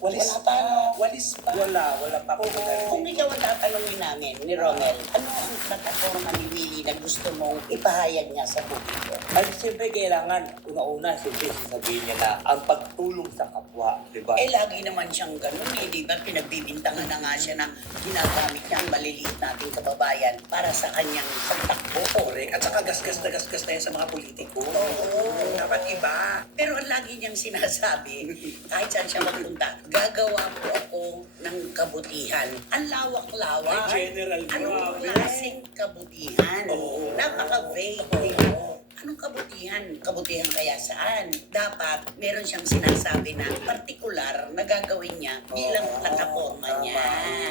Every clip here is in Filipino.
Walis Wala pa. pa. Walis pa. Wala pa ako Oo. narinig. Kung ikaw ang tatanungin namin ni Romel, ano ang plataforma ni Willie na gusto mong ipahayag niya sa publiko? Ay, siyempre kailangan, una-una, siyempre sasabihin niya na ang pagtulong sa kapwa, di ba? Eh, lagi naman siyang ganun eh, di ba? Pinagbibintangan na nga siya na ginagamit niya ang maliliit nating kababayan para sa kanyang pagtakbo. Correct. At saka gasgas na yan sa mga politiko. Oo. Dapat iba. Pero ang lagi niyang sinasabi, kahit saan siya magpunta, gagawa po ako ng kabutihan. Ang lawak-lawak. Ay, general, Anong grabe. klaseng kabutihan? Oo. Napaka-vague, di ba? Anong kabutihan? Kabutihan kaya saan? Dapat meron siyang sinasabi na partikular na gagawin niya bilang plataforma niya.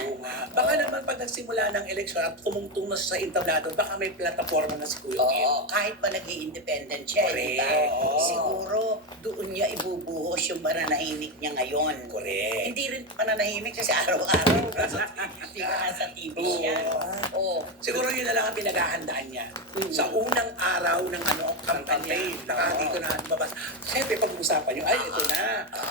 Oo nga. Baka naman pag nagsimula ng eleksyon at tumungtong na sa entablado, baka may plataforma na si Kuya Kim. Oo, kahit pa naging independent siya, di ba? Correct. Oo. Siguro doon niya ibubuhos yung pananahimik niya ngayon. Correct. Hindi rin pananahimik kasi araw-araw hindi ka nasa TV siya. Oo. Siguro yun na lang ang pinaghahandaan niya. Mm. Sa unang araw ng campaign, dito na babas. Siyempre, pag-usapan nyo, ay, ito na.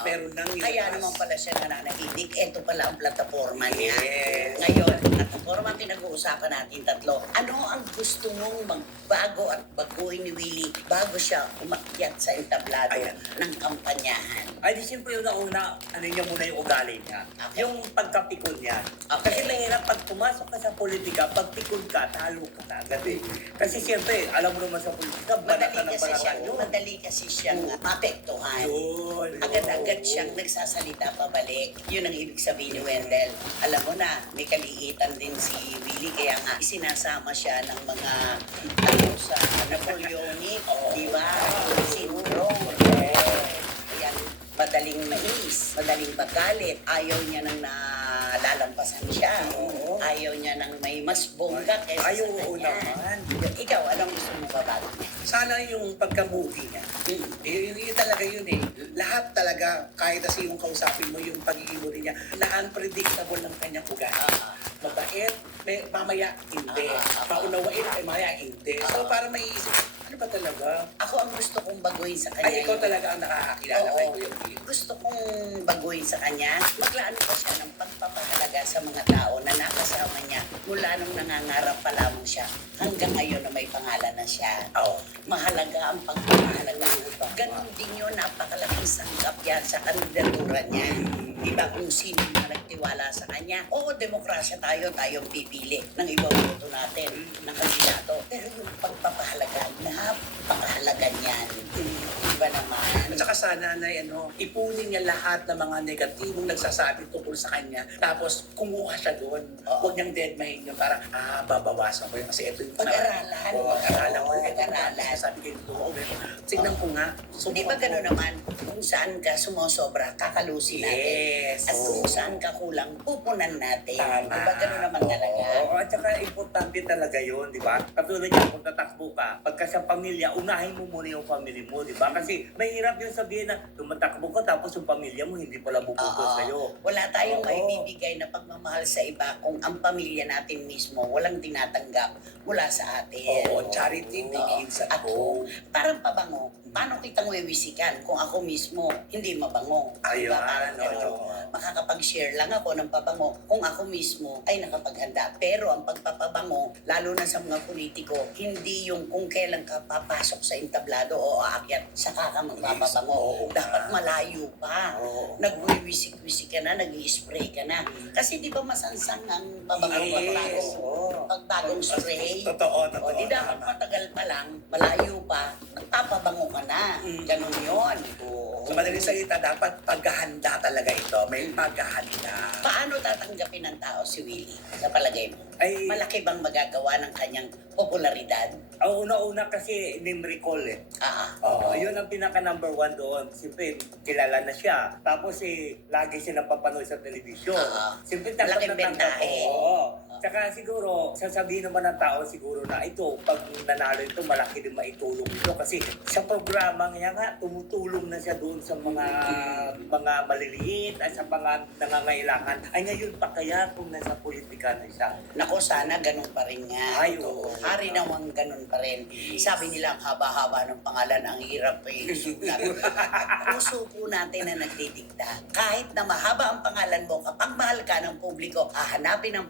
Meron nang Kaya naman pala siya nananahimik. Ito pala ang plataforma niya. Yes. Ngayon, plataforma ang pinag-uusapan natin tatlo. Ano ang gusto mong magbago at baguhin ni Willie bago siya umakyat sa entablado Ayan. ng kampanyahan? Ay, di siyempre una-una, ano niya muna yung ugali niya. Okay. Yung pagkapikon niya. Okay. Kasi mahirap pag pumasok ka sa politika, pag pikon ka, talo ka na agad eh. Kasi siyempre, alam mo naman sa politika, Madali kasi siyang maapektuhan. Yun. Agad-agad siyang nagsasalita pabalik. Yun ang ibig sabihin ni Wendell. Alam mo na, may kaliitan din si Willie, kaya nga isinasama siya ng mga sa Napoleonic, di ba? Syndrome. Ayan, madaling mais, madaling magalit. Ayaw niya nang nalalampasan siya. Ayaw niya nang may mas bongga kaysa Ayaw, sa oo kanya. naman. Ikaw, anong gusto mo babago niya? Sana yung pagka-movie niya. Yun talaga yun eh. Lahat talaga, kahit kasi yung kausapin mo, yung pagiging movie niya, na unpredictable ng kanyang ugali. Mabait, mamaya hindi. Paunawain, mamaya hindi. So parang may isip, ano ba talaga? Ako ang gusto kong baguhin sa kanya. Ay, ikaw yung- talaga ang nakakakilala kay Oo. Kuya Kim. Gusto kong baguhin sa kanya. Maglaan ko siya ng pagpapahalaga sa mga tao na nakasama niya mula nung nangangarap pa lamang siya hanggang ngayon na may pangalan na siya. Oo. Mahalaga ang pagpapahalaga. Ganon din yun, napakalaking sanggap yan sa kandidatura niya. Diba kung sino na nagtiwala sa kanya? Oo, demokrasya tayo, tayong pipili ng ibang boto natin, ng kandidato. Pero yung pagpapahalaga, napakahalaga niyan. Diba naman? At saka sana na ipunin niya lahat ng mga negatibong nagsasabi tungkol sa kanya. Tapos kumuha siya doon. Huwag niyang deadmahin yun. Parang, babawasan ko yun. Kasi ito yung Pag-aralan. Pag-aralan ko. Pag-aralan. Sabi kayo ito. Tignan ko nga. Di ba gano'n naman, kung saan ka sumosobra, kakalusin natin. Yes. At kung saan ka kulang, pupunan natin. Tama. Di ba gano'n naman talaga? Oo, at saka importante talaga yun, di ba? Katulad yan, kung tatakbo ka, pagka sa pamilya, unahin mo muna yung family mo, di ba? Kasi mahirap yung sabihin na tumatakbo ka tapos yung pamilya mo hindi pala bubuto Oo. sa'yo. Wala tayong Oo. maibibigay na pagmamahal sa iba kung ang pamilya natin mismo walang tinatanggap mula sa atin. Oo, charity begins at home. Parang pabango. Paano kitang wiwisikan kung ako mismo hindi mabango? Ayun, Diba? Parang ganun. oo. Makakapag-share lang ako ng pabango kung ako mismo ay nakapaghanda. Pero ang pagpapabango, lalo na sa mga politiko, hindi yung kung kailan ka papasok sa entablado o aakyat, saka ka magpapabango. Oo. Dapat malayo pa. Oo. Nagwiwisik-wisik ka na, nag-i-spray ka na. Kasi di ba masansang ang pabango Yes. pagbagong spray? Totoo. O di dapat matagal pa lang, malayo pa, nagpapabango ka na. Ganun yun. Sa madaling salita, dapat paghahanda talaga ito. May paghahanda. Paano tatanggapin ng tao si Willie sa palagay mo? Ay, Malaki bang magagawa ng kanyang popularidad? ang una-una kasi name recall eh. Oo. Yun ang pinaka number one doon. Siyempre, kilala na siya. Tapos lagi siya napapanood sa telebisyon. Siyempre, tanggap Malaking na tanggap. bentahe. Oo. Tsaka siguro, sasabihin naman ng tao siguro na ito, pag nanalo ito, malaki din maitulong ito. Kasi sa programa niya nga, tumutulong na siya doon sa mga maliliit at sa mga nangangailangan. Ay ngayon pa kaya kung nasa politika na siya. Nako, sana ganun pa rin nga. Ay, oo. Hari nawang ganun pa rin. Sabi nila, ang haba-haba ng pangalan, ang hirap isulat. Puso po natin na nagdidikta. Kahit na mahaba ang pangalan mo, kapag mahal ka ng publiko, hahanapin ang